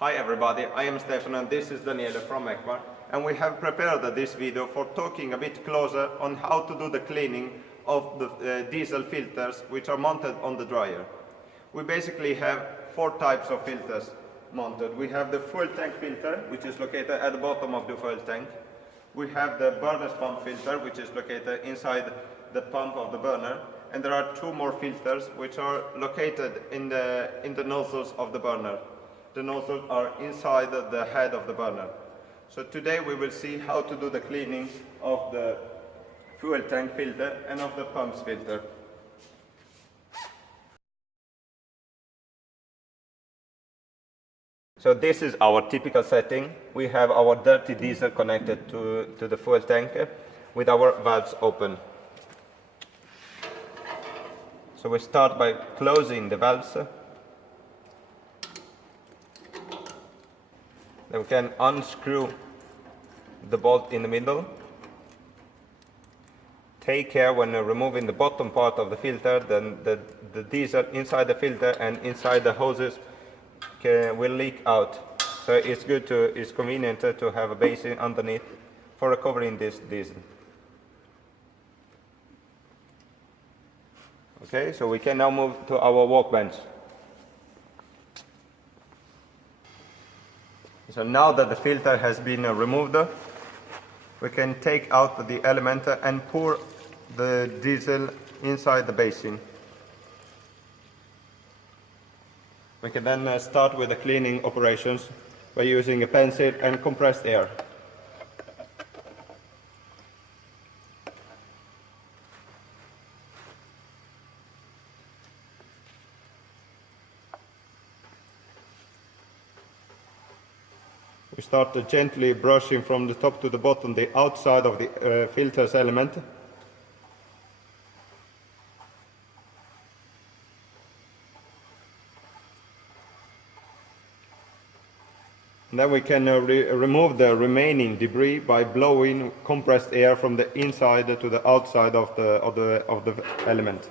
Hi everybody, I am Stefan and this is Riello from Mecmar, and we have prepared this video for talking a bit closer on how to do the cleaning of the diesel filters which are mounted on the dryer. We basically have four types of filters mounted. We have the fuel tank filter, which is located at the bottom of the fuel tank. We have the burner's pump filter, which is located inside the pump of the burner. And there are two more filters which are located in the nozzles of the burner. The nozzles are inside the head of the burner. So today we will see how to do the cleaning of the fuel tank filter and of the pumps filter. So this is our typical setting. We have our dirty diesel connected to the fuel tank with our valves open. So we start by closing the valves. Then we can unscrew the bolt in the middle. Take care when removing the bottom part of the filter, then the diesel inside the filter and inside the hoses will leak out. So it's convenient to have a basin underneath for recovering this diesel. Okay, so we can now move to our workbench. So now that the filter has been removed, we can take out the element and pour the diesel inside the basin. We can then start with the cleaning operations by using a pencil and compressed air. We start gently brushing from the top to the bottom the outside of the filter's element. And then we can remove the remaining debris by blowing compressed air from the inside to the outside of the element.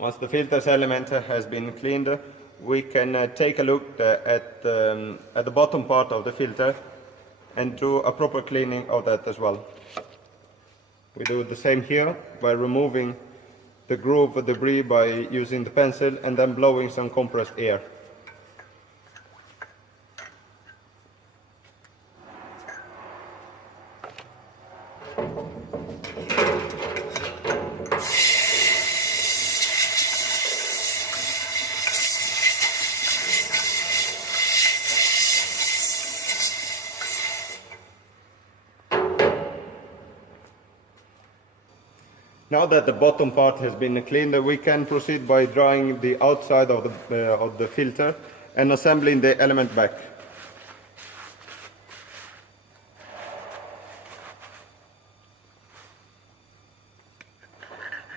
Once the filter's element has been cleaned, we can take a look at the bottom part of the filter and do a proper cleaning of that as well. We do the same here by removing the groove debris by using the pencil and then blowing some compressed air. Now that the bottom part has been cleaned, we can proceed by drying the outside of the filter and assembling the element back.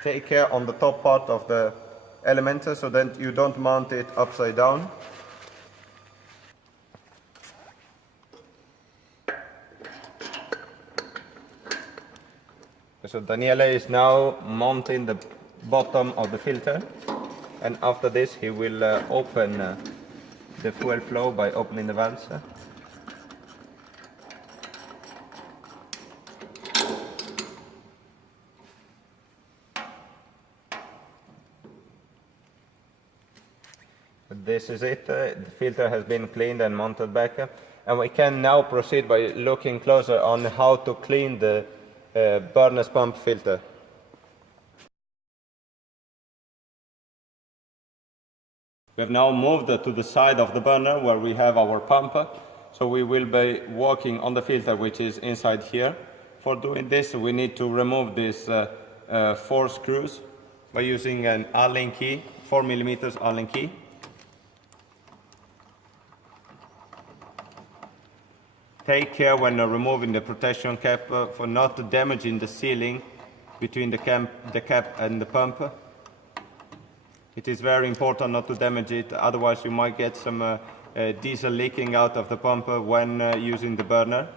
Take care on the top part of the element so that you don't mount it upside down. So Daniele is now mounting the bottom of the filter, and after this he will open the fuel flow by opening the valves. This is it, the filter has been cleaned and mounted back, and we can now proceed by looking closer on how to clean the burner's pump filter. We have now moved to the side of the burner where we have our pump, so we will be working on the filter which is inside here. For doing this we need to remove these 4 screws by using an Allen key, 4mm Allen key. take care when removing the protection cap for not damaging the sealing between the cap and the pump. It is very important not to damage it, otherwise you might get some diesel leaking out of the pump when using the burner.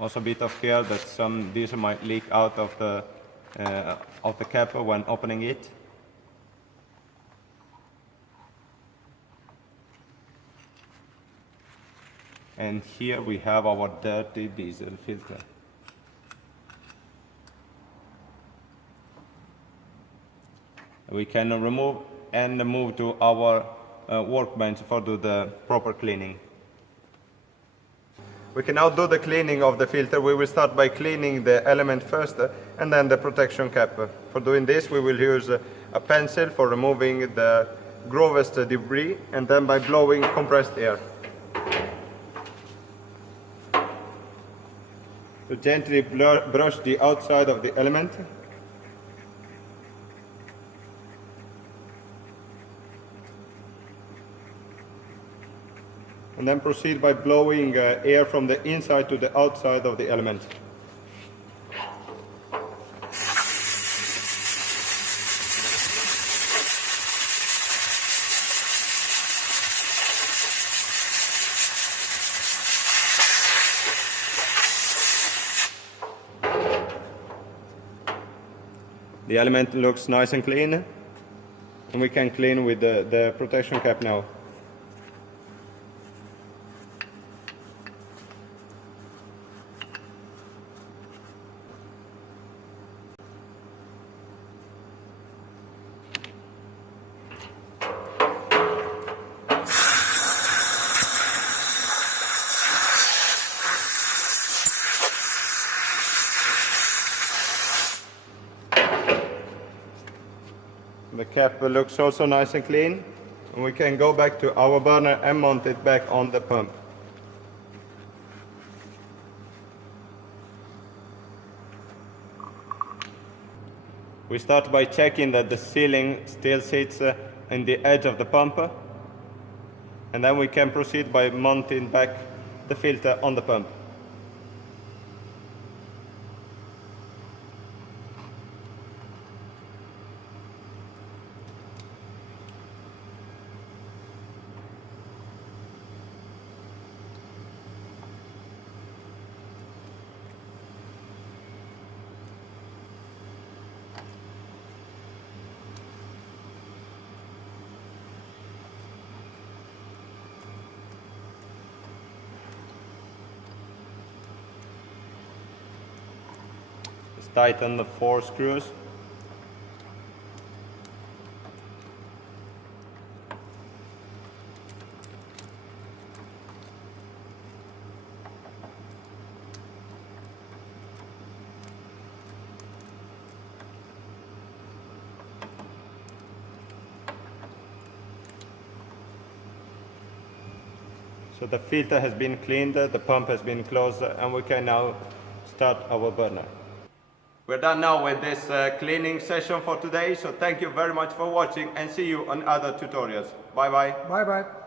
Also a bit of care that some diesel might leak out of the cap when opening it. And here we have our dirty diesel filter. We can remove and move to our workbench for the proper cleaning. We can now do the cleaning of the filter. We will start by cleaning the element first and then the protection cap. For doing this we will use a pencil for removing the grovest debris and then by blowing compressed air. So gently brush the outside of the element. And then proceed by blowing air from the inside to the outside of the element. The element looks nice and clean, and we can clean with the protection cap now. The cap looks also nice and clean, and we can go back to our burner and mount it back on the pump. We start by checking that the sealing still sits in the edge of the pump, and then we can proceed by mounting back the filter on the pump. Tighten the 4 screws. So the filter has been cleaned, the pump has been closed, and we can now start our burner. We're done now with this cleaning session for today, so thank you very much for watching and see you on other tutorials. Bye bye. Bye bye.